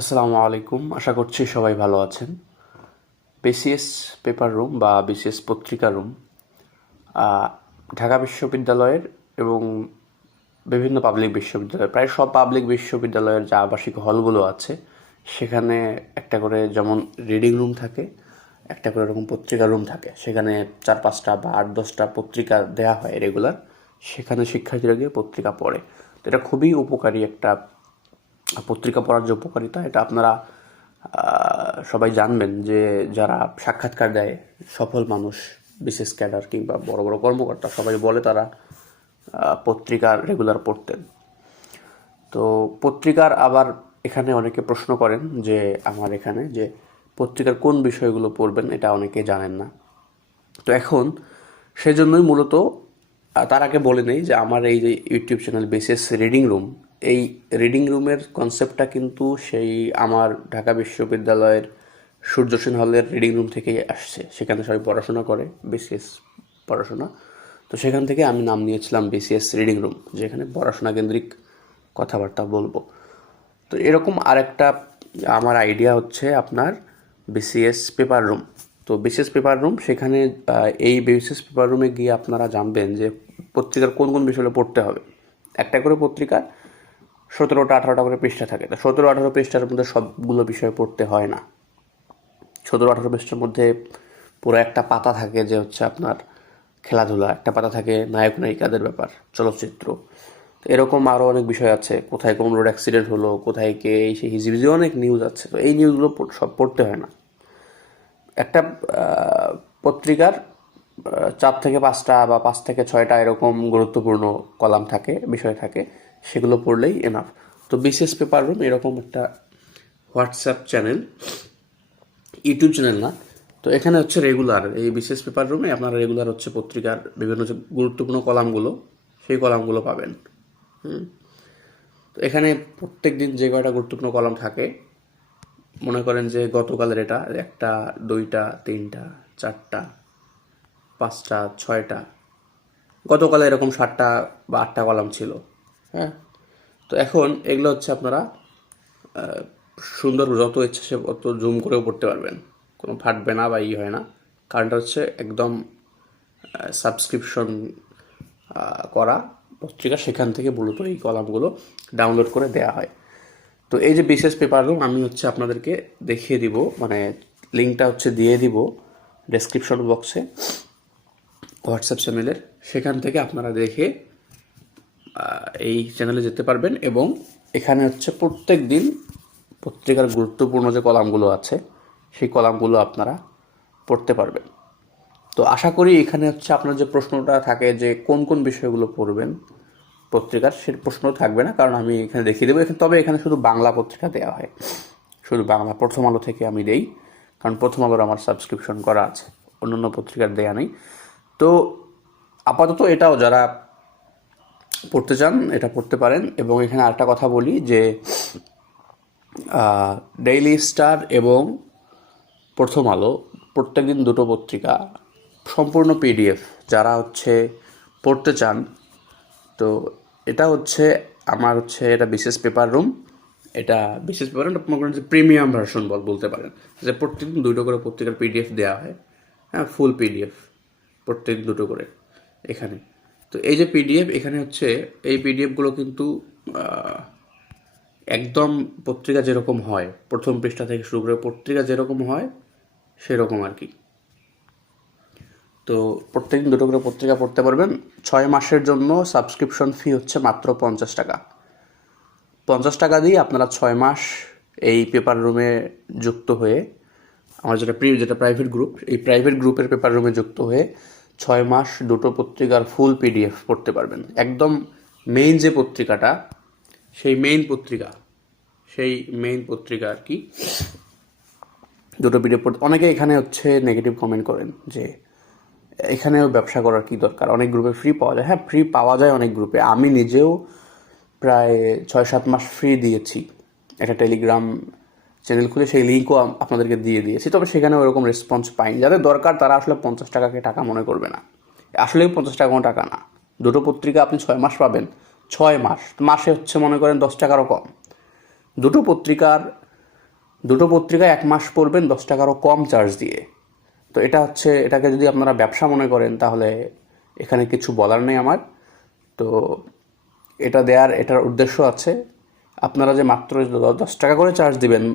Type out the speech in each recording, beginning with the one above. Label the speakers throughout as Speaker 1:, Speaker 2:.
Speaker 1: আসসালামু আলাইকুম। আশা করছি সবাই ভালো আছেন। বিসিএস পেপার রুম বা বিসিএস পত্রিকা রুম ঢাকা বিশ্ববিদ্যালয়ের এবং বিভিন্ন পাবলিক বিশ্ববিদ্যালয় প্রায় সব পাবলিক বিশ্ববিদ্যালয়ের যে আবাসিক হলগুলো আছে, সেখানে একটা করে যেমন রিডিং রুম থাকে, একটা করে এরকম পত্রিকা রুম থাকে। সেখানে চার পাঁচটা বা আট দশটা পত্রিকা দেওয়া হয় রেগুলার সেখানে শিক্ষার্থীরা গিয়ে পত্রিকা পড়ে। তো এটা খুবই উপকারী একটা পত্রিকা পড়ার যে উপকারিতা, এটা আপনারা সবাই জানবেন যে যারা সাক্ষাৎকার দেয়, সফল মানুষ, বিশেষ ক্যাডার কিংবা বড় বড় কর্মকর্তা, সবাই বলে তারা পত্রিকা রেগুলার পড়তেন। তো পত্রিকার আবার এখানে অনেকে প্রশ্ন করেন যে, আমার এখানে যে পত্রিকার কোন বিষয়গুলো পড়বেন, এটা অনেকে জানেন না। তো এখন সেজন্যই মূলত তার আগে বলে নেই যে, আমার এই যে YouTube channel basis reading room এই রিডিং রুমের কনসেপ্টটা কিন্তু সেই আমার ঢাকা বিশ্ববিদ্যালয়ের সূর্যসেন হলের রিডিং রুম থেকেই আসছে। সেখানে সবাই পড়াশোনা করে বিসিএস পড়াশোনা। তো সেখান থেকে আমি নাম নিয়েছিলাম বিসিএস রিডিং রুম যেখানে পড়াশোনা কেন্দ্রিক কথাবার্তা বলব। তো এরকম আরেকটা আমার আইডিয়া হচ্ছে আপনার বিসিএস পেপার রুম তো বিসিএস পেপার রুম সেখানে এই বিসিএস পেপার রুমে গিয়ে আপনারা জানবেন যে পত্রিকার কোন কোন বিষয়গুলো পড়তে হবে। একটা করে পত্রিকা সতেরোটা, আঠারোটা করে পৃষ্ঠা থাকে। তো সতেরো, আঠারো পৃষ্ঠার মধ্যে সবগুলো বিষয় পড়তে হয় না। সতেরো, আঠারো পৃষ্ঠার মধ্যে পুরো একটা পাতা থাকে যে হচ্ছে আপনার খেলাধুলা, একটা পাতা থাকে নায়ক, নায়িকাদের ব্যাপার, চলচ্চিত্র। তো এরকম আরও অনেক বিষয় আছে, কোথায় কোন রোড অ্যাক্সিডেন্ট হলো, কোথায় কে এই সেই হিজিবিজি অনেক নিউজ আছে। তো এই নিউজগুলো সব পড়তে হয় না। একটা পত্রিকার চার থেকে পাঁচটা বা পাঁচ থেকে ছয়টা এরকম গুরুত্বপূর্ণ কলাম থাকে, বিষয় থাকে। সেগুলো পড়লেই এনাফ তো বিশেষ পেপার রুম এরকম একটা হোয়াটসঅ্যাপ চ্যানেল ইউটিউব চ্যানেল না। তো এখানে হচ্ছে রেগুলার এই বিশেষ পেপার রুমে আপনারা রেগুলার হচ্ছে পত্রিকার বিভিন্ন যে গুরুত্বপূর্ণ কলামগুলো, সেই কলামগুলো পাবেন। হুম? তো এখানে প্রত্যেক দিন যে কয়টা গুরুত্বপূর্ণ কলাম থাকে, মনে করেন যে গতকালের এটা, একটা, দুইটা, তিনটা, চারটা, পাঁচটা, ছয়টা, গতকালে এরকম সাতটা বা আটটা কলাম ছিল। হ্যাঁ। তো এখন এগুলো হচ্ছে আপনারা সুন্দর যত ইচ্ছে সে অত জুম করেও পড়তে পারবেন। কোনো ফাটবে না বা ই হয় না। কারণটা হচ্ছে একদম সাবস্ক্রিপশন করা, পত্রিকা সেখান থেকে মূলত এই কলামগুলো ডাউনলোড করে দেওয়া হয়। তো এই যে বিশেষ পেপার রুম আমি হচ্ছে আপনাদেরকে দেখিয়ে দিব মানে লিঙ্কটা হচ্ছে দিয়ে দিব ডেসক্রিপশন বক্সে হোয়াটসঅ্যাপ চ্যানেলের সেখান থেকে আপনারা দেখে এই চ্যানেলে যেতে পারবেন এবং এখানে হচ্ছে প্রত্যেক দিন পত্রিকার গুরুত্বপূর্ণ যে কলামগুলো আছে, সেই কলামগুলো আপনারা পড়তে পারবেন। তো আশা করি এখানে হচ্ছে আপনার যে প্রশ্নটা থাকে যে কোন কোন বিষয়গুলো পড়বেন পত্রিকার সে প্রশ্ন থাকবে না, কারণ আমি এখানে দেখিয়ে দেবো। তবে এখানে শুধু বাংলা পত্রিকা দেওয়া হয়। শুধু বাংলা, প্রথম আলো থেকে আমি দেই, কারণ প্রথম আলোর আমার সাবস্ক্রিপশন করা আছে। অন্যান্য পত্রিকার দেয়া নেই। তো আপাতত এটাও যারা পড়তে চান, এটা পড়তে পারেন। এবং এখানে আরেকটা কথা বলি যে ডেইলি স্টার এবং প্রথম আলো প্রত্যেক দিন দুটো পত্রিকা, সম্পূর্ণ পিডিএফ যারা হচ্ছে পড়তে চান। তো এটা হচ্ছে আমার হচ্ছে এটা বিশেষ পেপার রুম এটা বিশেষ পেপার রুম করেন যে প্রিমিয়াম ভার্সন বল, বলতে পারেন। যে প্রত্যেকদিন দুটো করে পত্রিকার পিডিএফ দেওয়া হয় হ্যাঁ ফুল পিডিএফ প্রত্যেক দুটো করে, এখানে। তো এই যে পিডিএফ এখানে হচ্ছে এই পিডিএফগুলো কিন্তু একদম পত্রিকা যেরকম হয়, প্রথম পৃষ্ঠা থেকে শুরু করে পত্রিকা যেরকম হয়, সেরকম আর কি। তো প্রত্যেকদিন দুটো করে পত্রিকা পড়তে পারবেন। ছয় মাসের জন্য সাবস্ক্রিপশন ফি হচ্ছে মাত্র পঞ্চাশ টাকা। পঞ্চাশ টাকা দিয়ে আপনারা ছয় মাস এই পেপার রুমে যুক্ত হয়ে, আমার যেটা প্রি, যেটা প্রাইভেট গ্রুপ এই প্রাইভেট গ্রুপের পেপার রুমে যুক্ত হয়ে ছয় মাস দুটো পত্রিকার ফুল পিডিএফ পড়তে পারবেন। একদম মেইন যে পত্রিকাটা, সেই মেইন পত্রিকা, সেই মেইন পত্রিকা আর কি, দুটো পিডিএফ পড়তে অনেকে এখানে হচ্ছে নেগেটিভ কমেন্ট করেন যে, এখানেও ব্যবসা করার কি দরকার? অনেক গ্রুপে ফ্রি পাওয়া যায়। হ্যাঁ ফ্রি পাওয়া যায় অনেক গ্রুপে আমি নিজেও প্রায় ছয় সাত মাস ফ্রি দিয়েছি। একটা টেলিগ্রাম চ্যানেল খুলে সেই লিঙ্কও আপনাদেরকে দিয়ে দিয়েছি, তবে সেখানে ওরকম রেসপন্স পাইনি। যাদের দরকার তারা আসলে পঞ্চাশ টাকাকে টাকা মনে করবে না। আসলে পঞ্চাশ টাকা কোনো টাকা না। দুটো পত্রিকা আপনি ছয় মাস পাবেন। ছয় মাস। মাসে হচ্ছে মনে করেন দশ টাকারও কম। দুটো পত্রিকার দুটো পত্রিকায় এক মাস পড়বেন, দশ টাকারও কম চার্জ দিয়ে। তো এটা হচ্ছে, এটাকে যদি আপনারা ব্যবসা মনে করেন, তাহলে এখানে কিছু বলার নেই আমার। তো এটা দেওয়ার এটার উদ্দেশ্য আছে। আপনারা যে মাত্র দশ টাকা করে চার্জ দিবেন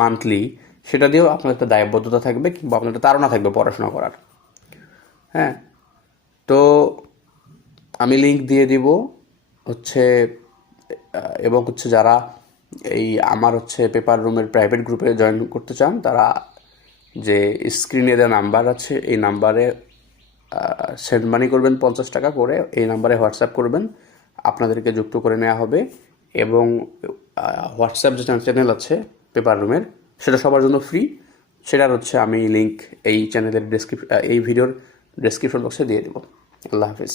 Speaker 1: মান্থলি সেটা দিয়েও আপনার একটা দায়বদ্ধতা থাকবে কিংবা আপনার একটা তাড়না থাকবে পড়াশোনা করার। হ্যাঁ? তো আমি লিঙ্ক দিয়ে দিব হচ্ছে এবং হচ্ছে যারা এই আমার হচ্ছে পেপার রুমের প্রাইভেট গ্রুপে জয়েন করতে চান, তারা যে স্ক্রিনে দেওয়া নাম্বার আছে, এই নাম্বারে সেন্ড মানি করবেন পঞ্চাশ টাকা করে, এই নাম্বারে হোয়াটসঅ্যাপ করবেন, আপনাদেরকে যুক্ত করে নেওয়া হবে এবং হোয়াটসঅ্যাপ যে চ্যানেল আছে পেপার রুমের সেটা সবার জন্য ফ্রি সেটার হচ্ছে আমি লিঙ্ক এই চ্যানেলের ডেসক্রিপ এই ভিডিওর ডেসক্রিপশন বক্সে দিয়ে দেবো। আল্লাহ হাফিজ।